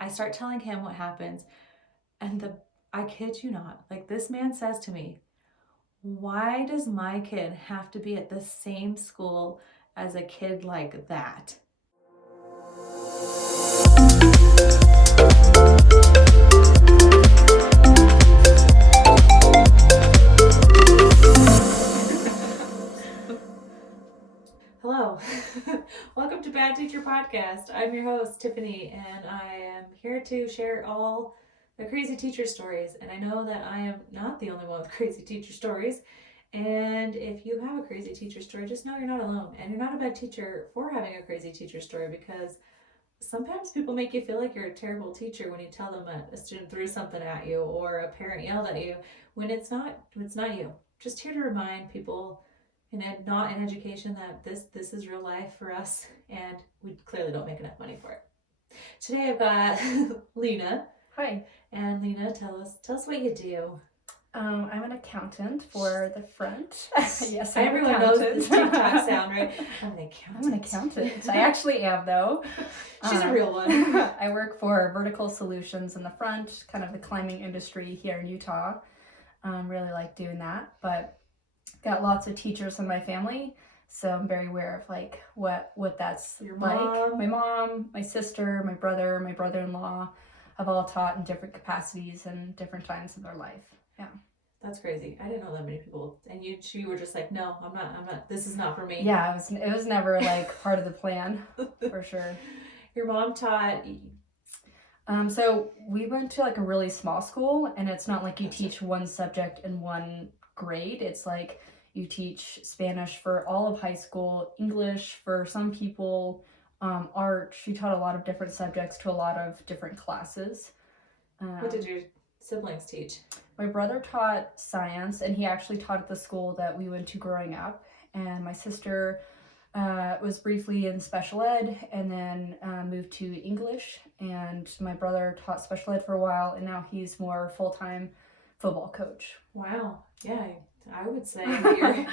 I start telling him what happens, and I kid you not, like this man says to me, why does my kid have to be at the same school as a kid like that? Hello, welcome to Bad Teacher Podcast. I'm your host, Tiffany, and I am here to share all the crazy teacher stories. And I know that I am not the only one with crazy teacher stories. And if you have a crazy teacher story, just know you're not alone. And you're not a bad teacher for having a crazy teacher story, because sometimes people make you feel like you're a terrible teacher when you tell them a student threw something at you or a parent yelled at you, when it's not you. Just here to remind people not in education that this is real life for us, and we clearly don't make enough money for it. Today I've got Lena. Hi. And Lena, tell us what you do. I'm an accountant for the front. Yes, everyone knows this TikTok sound, right? I'm an accountant. I actually am, though. She's a real one. I work for Vertical Solutions in the front, kind of the climbing industry here in Utah. Really like doing that, but got lots of teachers in my family, so I'm very aware of like what that's like. My mom, my sister, my brother, my brother-in-law have all taught in different capacities and different times in their life. Yeah. That's crazy. I didn't know that many people. And you were just like, no, I'm not, this is not for me. Yeah, it was never like part of the plan, for sure. Your mom taught... So we went to like a really small school, and it's not like you teach one subject in one grade. It's like you teach Spanish for all of high school, English for some people, art. She taught a lot of different subjects to a lot of different classes. What did your siblings teach? My brother taught science, and he actually taught at the school that we went to growing up. And my sister was briefly in special ed, and then moved to English. And my brother taught special ed for a while, and now he's more full-time football coach. Wow. Yeah, I would say you're...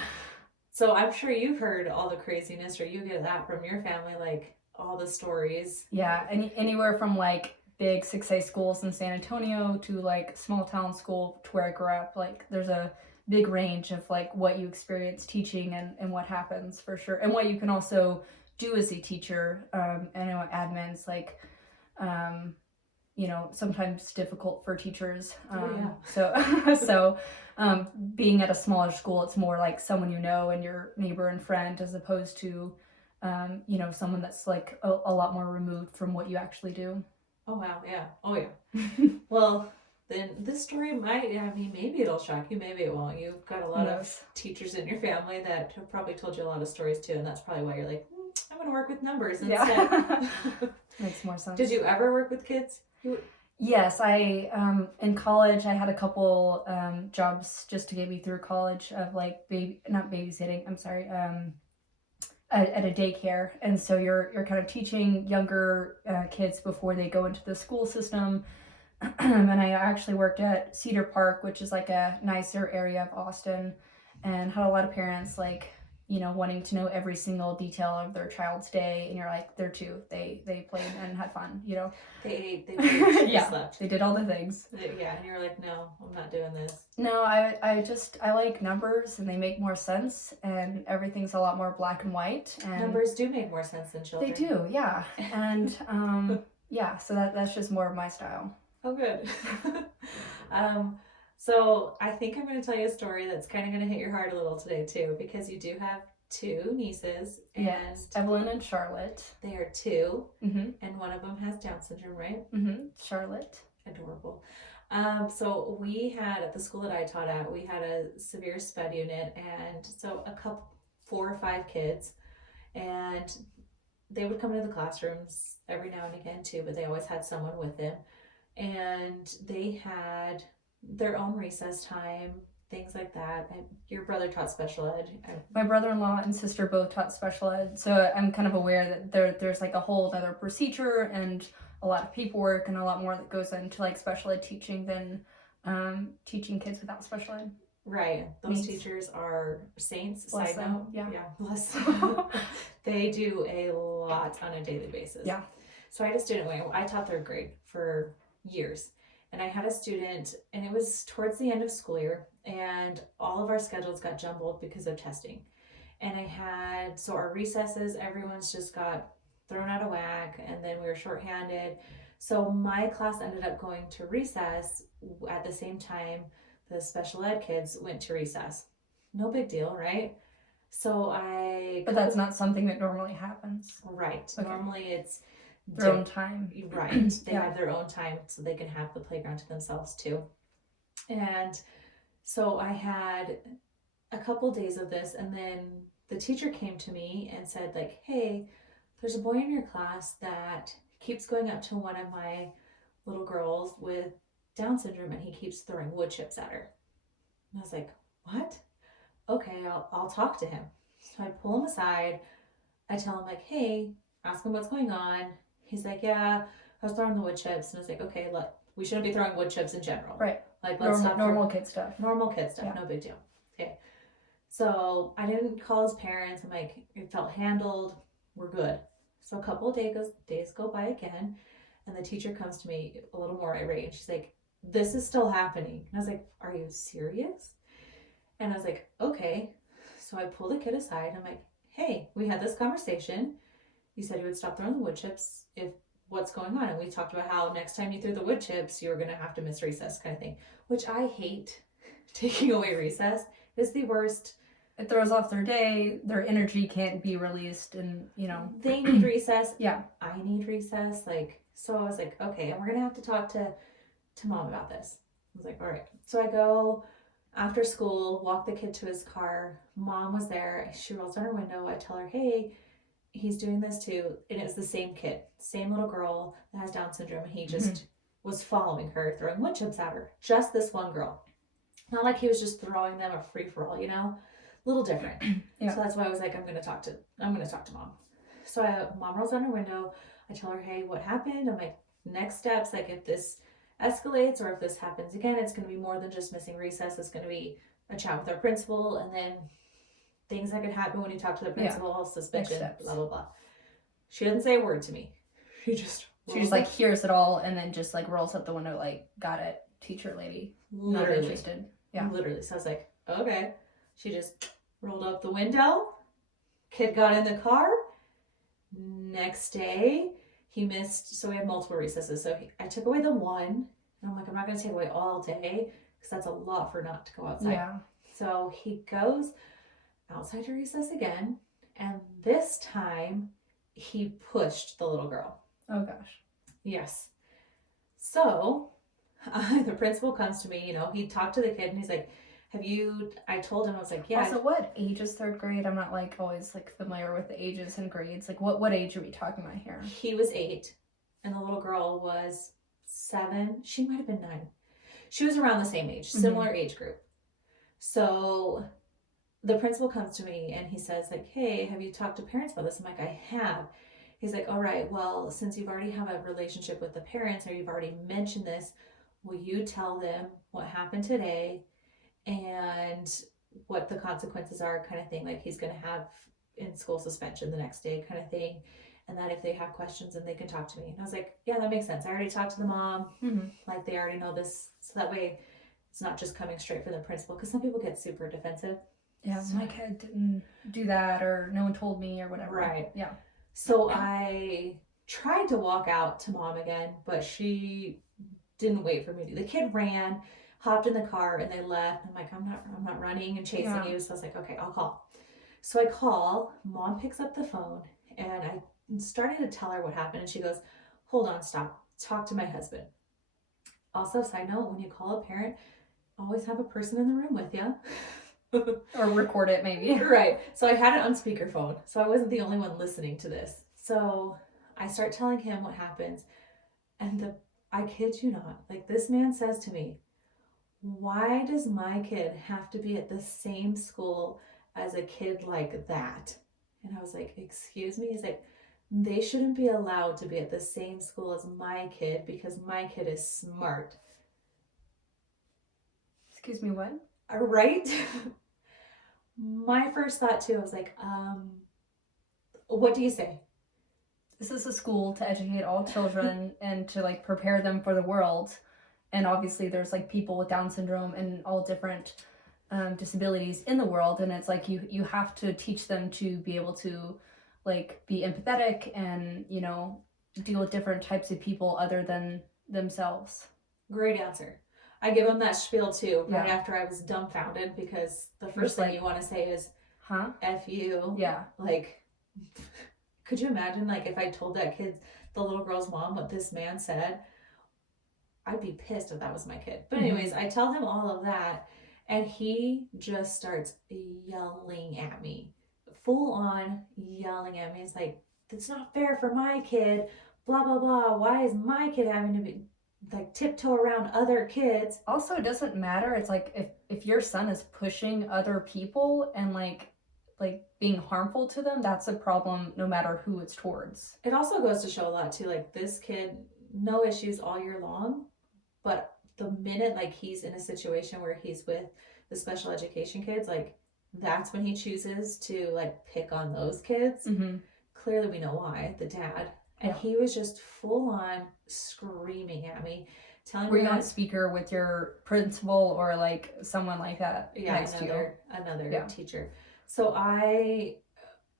So I'm sure you've heard all the craziness, or you get that from your family, like all the stories. Yeah, anywhere from like big 6A schools in San Antonio to like small town school to where I grew up. Like there's a big range of like what you experience teaching and what happens, for sure, and what you can also do as a teacher. I know admin's like sometimes difficult for teachers. So being at a smaller school, it's more like someone you know and your neighbor and friend, as opposed to someone that's like a lot more removed from what you actually do. Oh wow, yeah. Oh yeah. Well, then this story maybe it'll shock you, maybe it won't. You've got a lot of teachers in your family that have probably told you a lot of stories too, and that's probably why you're like, I'm going to work with numbers instead. Yeah. Makes more sense. Did you ever work with kids? Yes, I in college I had a couple jobs just to get me through college of like not babysitting. I'm sorry. At a daycare, and so you're kind of teaching younger kids before they go into the school system. And I actually worked at Cedar Park, which is like a nicer area of Austin, and had a lot of parents like wanting to know every single detail of their child's day, and you're like, they're two, they played and had fun, they ate, they played, yeah, slept, they did all the things. Yeah, and you're like, no, I'm not doing this. No, I like numbers, and they make more sense, and everything's a lot more black and white, and numbers do make more sense than children. They do, yeah. And yeah, so that's just more of my style. Oh, good. So I think I'm going to tell you a story that's kind of going to hit your heart a little today too, because you do have two nieces. And yes, Evelyn and Charlotte. They are two, and one of them has Down syndrome, right? Charlotte. Adorable. So we had, at the school that I taught at, we had a severe sped unit, and so 4 or 5 kids, and they would come into the classrooms every now and again too, but they always had someone with them, and they had their own recess time, things like that. And your brother taught special ed. My brother-in-law and sister both taught special ed, so I'm kind of aware that there's like a whole other procedure and a lot of paperwork and a lot more that goes into like special ed teaching than teaching kids without special ed. Right. Those teachers are saints. Bless side them. note. Yeah. Bless them. They do a lot on a daily basis. Yeah. So I had a student, I taught third grade for years. And I had a student, and it was towards the end of school year, and all of our schedules got jumbled because of testing. And I had, so our recesses, everyone's just got thrown out of whack, and then we were shorthanded. So my class ended up going to recess at the same time the special ed kids went to recess. No big deal, right? So But that's not something that normally happens. Right. Okay. Normally it's their own time. Right. They have their own time so they can have the playground to themselves too. And so I had a couple days of this, and then the teacher came to me and said, like, hey, there's a boy in your class that keeps going up to one of my little girls with Down syndrome, and he keeps throwing wood chips at her. And I was like, what? Okay, I'll talk to him. So I pull him aside. I tell him, like, hey, ask him what's going on. He's like, yeah, I was throwing the wood chips. And I was like, okay, look, we shouldn't be throwing wood chips in general. Right. Like, let's stop. Normal kid stuff. Normal kid stuff, no big deal. Okay. So I didn't call his parents. I'm like, it felt handled. We're good. So a couple of days go by again, and the teacher comes to me a little more irate. She's like, this is still happening. And I was like, are you serious? And I was like, okay. So I pulled the kid aside. I'm like, hey, we had this conversation. You said you would stop throwing the wood chips if what's going on. And we talked about how next time you threw the wood chips, you were going to have to miss recess kind of thing, which I hate. Taking away recess is the worst. It throws off their day. Their energy can't be released, and they need recess. Yeah, I need recess. Like, so I was like, okay, and we're gonna have to talk to mom about this. I was like, all right. So I go after school, walk the kid to his car. Mom was there. She rolls down her window. I tell her, hey, he's doing this too. And it was the same kid, same little girl that has Down syndrome. And he just was following her, throwing wood chips at her. Just this one girl. Not like he was just throwing them a free for all, a little different. Yeah. So that's why I was like, I'm gonna talk to mom. So mom rolls down her window. I tell her, hey, what happened? I'm like, next steps, like if this escalates or if this happens again, it's gonna be more than just missing recess. It's gonna be a chat with our principal, and then things that could happen when you talk to the principal, suspension, blah blah blah. She doesn't say a word to me. She just like hears it all and then just like rolls out the window like, got it, teacher lady. Literally. Not interested. Yeah. Literally. So I was like, okay. She just rolled up the window. Kid got in the car. Next day, he missed. So we had multiple recesses. So I took away the one. And I'm like, I'm not going to take away all day because that's a lot for not to go outside. Yeah. So he goes outside to recess again. And this time, he pushed the little girl. Oh, gosh. Yes. So the principal comes to me, he talked to the kid and he's like, I told him, I was like, yeah. Also, what age is third grade? I'm not like always like familiar with the ages and grades. Like what age are we talking about here? He was 8 and the little girl was 7. She might have been 9. She was around the same age, similar age group. So the principal comes to me and he says like, hey, have you talked to parents about this? I'm like, I have. He's like, all right, well, since you've already have a relationship with the parents or you've already mentioned this, will you tell them what happened today and what the consequences are, kind of thing? Like he's going to have in school suspension the next day, kind of thing. And that if they have questions, then they can talk to me. And I was like, yeah, that makes sense. I already talked to the mom. Like they already know this. So that way it's not just coming straight from the principal, because some people get super defensive. Yeah, so, my kid didn't do that, or no one told me, or whatever. Right. Yeah. So I tried to walk out to mom again, but she didn't wait for me to. The kid ran, hopped in the car, and they left. I'm like, I'm not running and chasing you. So I was like, okay, I'll call. So I call. Mom picks up the phone, and I'm starting to tell her what happened, and she goes, hold on, stop. Talk to my husband. Also, side note, when you call a parent, always have a person in the room with you. Or record it, maybe. Right. So I had it on speakerphone, so I wasn't the only one listening to this. So I start telling him what happens, and I kid you not, like this man says to me, why does my kid have to be at the same school as a kid like that? And I was like, excuse me? He's like, they shouldn't be allowed to be at the same school as my kid because my kid is smart. Excuse me, what? Right? My first thought too, I was like, what do you say? this is a school to educate all children and to like prepare them for the world. And obviously there's like people with Down syndrome and all different disabilities in the world, and it's like you have to teach them to be able to like be empathetic and deal with different types of people other than themselves. Great answer. I give him that spiel too right Yeah. after I was dumbfounded, because the You're first just thing like, you want to say is huh? F you. Yeah. Like, could you imagine, like, if I told that kid, the little girl's mom, what this man said? I'd be pissed if that was my kid. But anyways, I tell him all of that, and he just starts yelling at me, full on yelling at me. It's like, that's not fair for my kid. Blah blah blah. Why is my kid having to be like tiptoe around other kids? Also, it doesn't matter. It's like if your son is pushing other people and like being harmful to them, that's a problem no matter who it's towards. It also goes to show a lot too. Like, this kid, no issues all year long, but the minute like he's in a situation where he's with the special education kids, like, that's when he chooses to like pick on those kids. Mm-hmm. Clearly we know why, the dad. And Yeah. he was just full on screaming at me, telling Were me you on that, speaker with your principal or like someone like that next to you? another Yeah. teacher. So I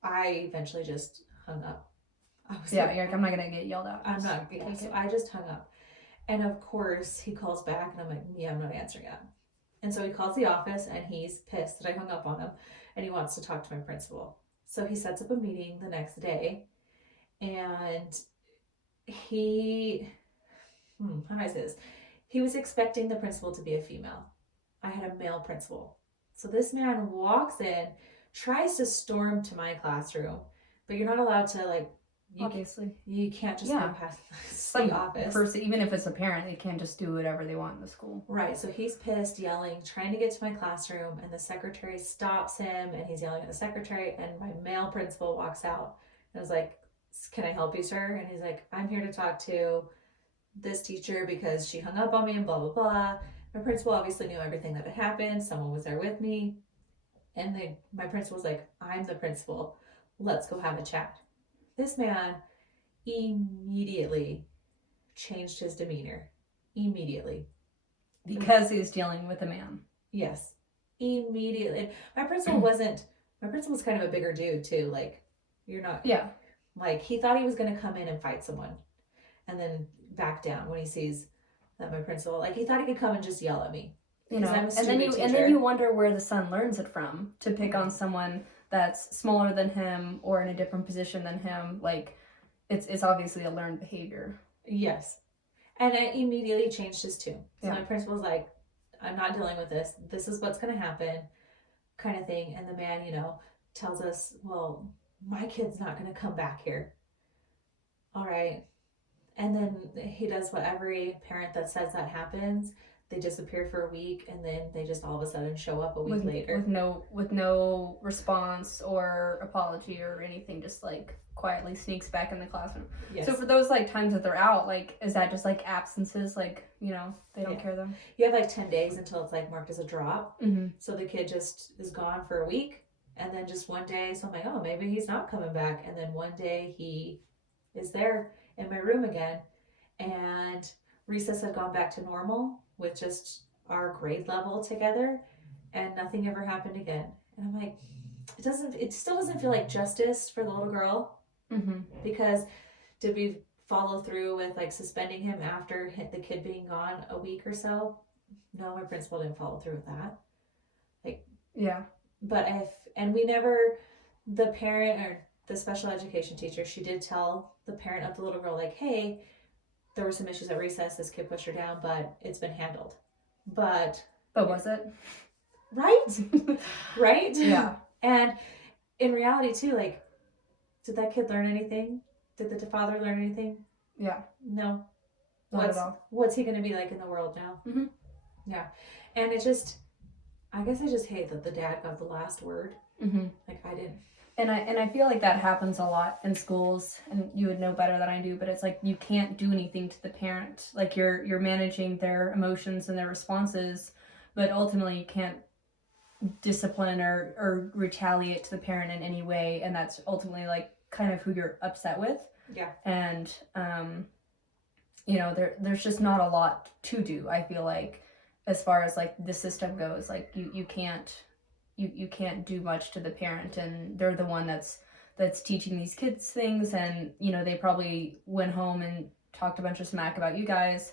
eventually just hung up. I was Yeah, you're like, I'm not gonna get yelled at. I'm not. Yeah, so I just hung up. And of course, he calls back, and I'm like, yeah, I'm not answering that. And so he calls the office, and he's pissed that I hung up on him, and he wants to talk to my principal. So he sets up a meeting the next day, and he, how do I say this? He was expecting the principal to be a female. I had a male principal. So this man walks in, tries to storm to my classroom, but you're not allowed to, like, Obviously. You can't just Yeah. go past It's the like office. even if it's a parent, they can't just do whatever they want in the school. Right, so he's pissed, yelling, trying to get to my classroom, and the secretary stops him, and he's yelling at the secretary, and my male principal walks out. And I was like, can I help you, sir? And he's like, I'm here to talk to this teacher because she hung up on me and blah, blah, blah. My principal obviously knew everything that had happened. Someone was there with me. And my principal was like, I'm the principal. Let's go have a chat. This man immediately changed his demeanor. Immediately. Because he's dealing with a man. Yes. Immediately. My principal was kind of a bigger dude too. Like, you're not. Yeah. Like, he thought he was going to come in and fight someone and then back down when he sees that my principal, like, he thought he could come and just yell at me. I'm a stupid teacher. And then you wonder where the son learns it from to pick on someone that's smaller than him or in a different position than him. Like, it's obviously a learned behavior. Yes. And I immediately changed his tune. So my principal's like, I'm not dealing with this. This is what's going to happen, kind of thing. And the man, tells us, well, my kid's not going to come back here. All right. And then he does what every parent that says that happens. They disappear for a week, and then they just all of a sudden show up a week later. With no response or apology or anything, just like quietly sneaks back in the classroom. Yes. So for those like times that they're out, like, is that just like absences? Like, they don't care them? You have like 10 days until it's like marked as a drop. Mm-hmm. So the kid just is gone for a week, and then just one day, so I'm like, oh, maybe he's not coming back. And then one day he is there in my room again, and recess had gone back to normal with just our grade level together, and nothing ever happened again. And I'm like, it still doesn't feel like justice for the little girl. Mm-hmm. Because did we follow through with like suspending him after the kid being gone a week or so? No, my principal didn't follow through with that. Like, yeah. But the parent or the special education teacher, she did tell the parent of the little girl, like, hey, there were some issues at recess, this kid pushed her down, but it's been handled. But was it? Right? Right? Yeah. And in reality too, like, did that kid learn anything? Did the father learn anything? Yeah. No. Not at all. What's he going to be like in the world now? Mm-hmm. Yeah. And I guess I just hate that the dad got the last word. Mm-hmm. Like, I didn't. And I feel like that happens a lot in schools, and you would know better than I do, but it's like you can't do anything to the parent. Like, you're managing their emotions and their responses, but ultimately you can't discipline or retaliate to the parent in any way, and that's ultimately like kind of who you're upset with. Yeah. And there's just not a lot to do, I feel like, as far as like the system goes. Like you can't do much to the parent, and they're the one that's teaching these kids things, and they probably went home and talked a bunch of smack about you guys,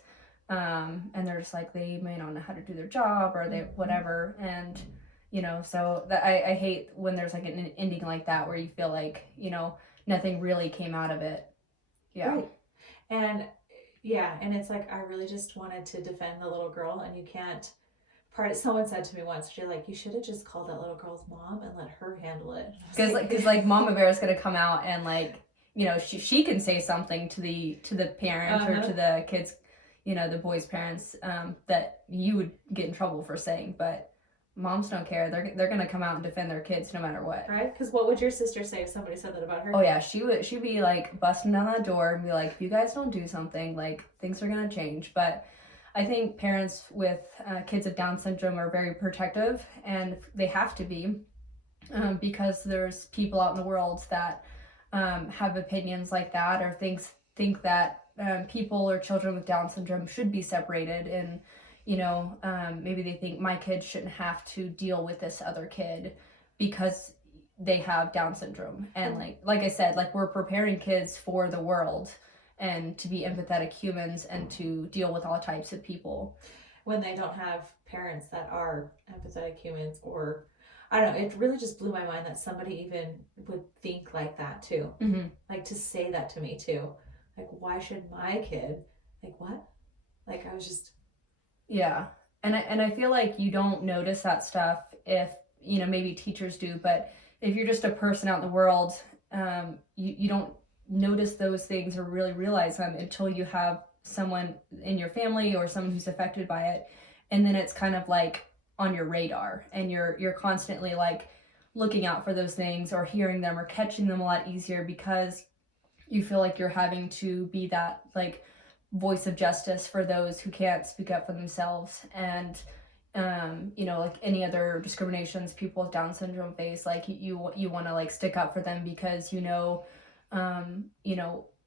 and they're just like, they may not know how to do their job, or they whatever. And so that I hate when there's like an ending like that, where you feel like nothing really came out of it. Yeah. Right. And yeah, and it's like I really just wanted to defend the little girl, and you can't. Someone said to me once, she's like, you should have just called that little girl's mom and let her handle it. Because like Mama Bear is gonna come out and like she can say something to the parent or to the kids, the boys' parents, that you would get in trouble for saying, but moms don't care. They're gonna come out and defend their kids no matter what. Right? Because what would your sister say if somebody said that about her? Oh yeah, she'd be like busting down that door and be like, if you guys don't do something, like things are gonna change. But I think parents with kids with Down syndrome are very protective, and they have to be, because there's people out in the world that have opinions like that, or think that people or children with Down syndrome should be separated, and maybe they think my kid shouldn't have to deal with this other kid because they have Down syndrome. And like I said, like, we're preparing kids for the world and to be empathetic humans and to deal with all types of people. When they don't have parents that are empathetic humans, or I don't know, it really just blew my mind that somebody even would think like that too. Mm-hmm. Like, to say that to me too. Like, why should my kid, like, what? Like, I was just... Yeah. And I feel like you don't notice that stuff if, maybe teachers do, but if you're just a person out in the world, you don't notice those things or really realize them until you have someone in your family or someone who's affected by it, and then it's kind of like on your radar, and you're constantly like looking out for those things or hearing them or catching them a lot easier, because you feel like you're having to be that like voice of justice for those who can't speak up for themselves. And like any other discriminations people with Down syndrome face, like you want to like stick up for them because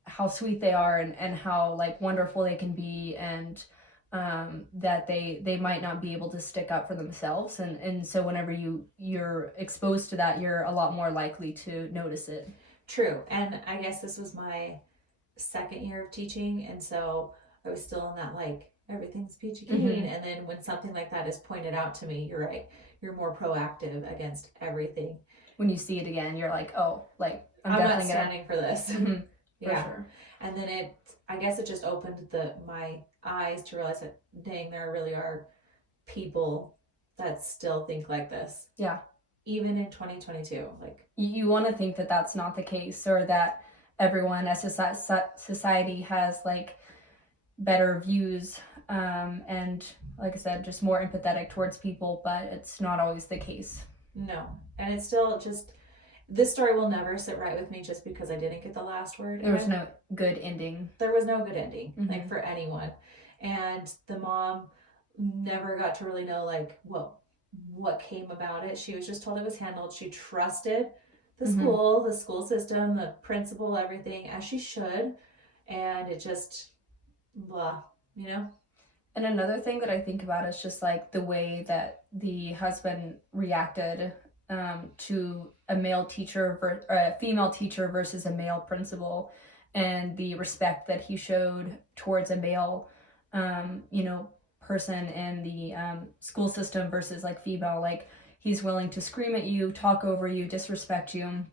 how sweet they are, and how like wonderful they can be, and that they might not be able to stick up for themselves, and so whenever you're exposed to that, you're a lot more likely to notice it. True. And I guess this was my second year of teaching, and so I was still in that like everything's peachy keen. Mm-hmm. And then when something like that is pointed out to me, you're right, you're more proactive against everything. When you see it again, you're like, oh, like I'm not standing for this. Mm-hmm. Yeah. For sure. And then I guess it just opened my eyes to realize that, dang, there really are people that still think like this. Yeah. Even in 2022. Like, you want to think that that's not the case, or that everyone as society has like better views, and like I said, just more empathetic towards people, but it's not always the case. No. And it's still just, this story will never sit right with me just because I didn't get the last word. There was no good ending. There was no good ending, Mm-hmm. like, for anyone. And the mom never got to really know like what came about it. She was just told it was handled. She trusted the Mm-hmm. school, the school system, the principal, everything, as she should. And it just, blah, And another thing that I think about is just like the way that the husband reacted to a male teacher or a female teacher versus a male principal, and the respect that he showed towards a male person in the school system versus like female. Like, he's willing to scream at you, talk over you, disrespect you,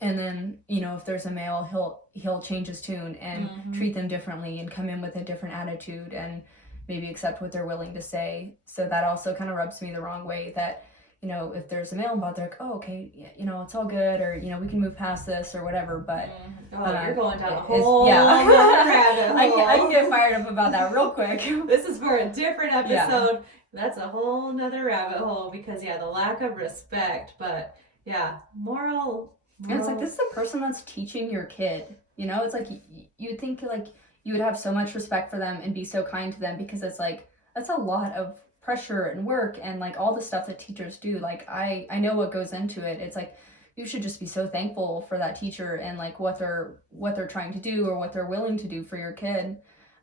and then if there's a male, he'll change his tune and Mm-hmm. treat them differently and come in with a different attitude and maybe accept what they're willing to say. So that also kind of rubs me the wrong way, that if there's a male involved, they're like, oh, okay, it's all good, or we can move past this or whatever. But you're going down a whole rabbit hole. I can get fired up about that real quick. This is for a different episode. Yeah. That's a whole nother rabbit hole, because the lack of respect. But yeah, moral. And it's like, this is the person that's teaching your kid. It's like you'd think like you would have so much respect for them and be so kind to them, because it's like, that's a lot of pressure and work and like all the stuff that teachers do. Like, I know what goes into it. It's like you should just be so thankful for that teacher and like what they're trying to do or what they're willing to do for your kid.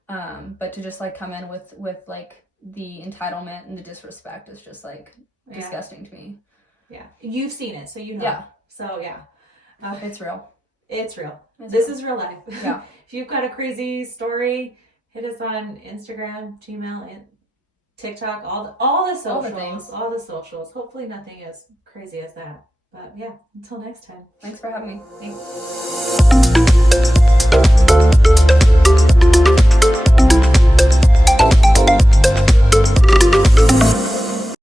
But to just like come in with like the entitlement and the disrespect is just like disgusting to me. Yeah, you've seen it, so you know. Yeah. So yeah, it's real. It's real. This is real life. Yeah. If you've got a crazy story, hit us on Instagram, Gmail, and TikTok, all the socials, all the socials. Hopefully nothing as crazy as that. But yeah, until next time. Thanks for having me. Thanks.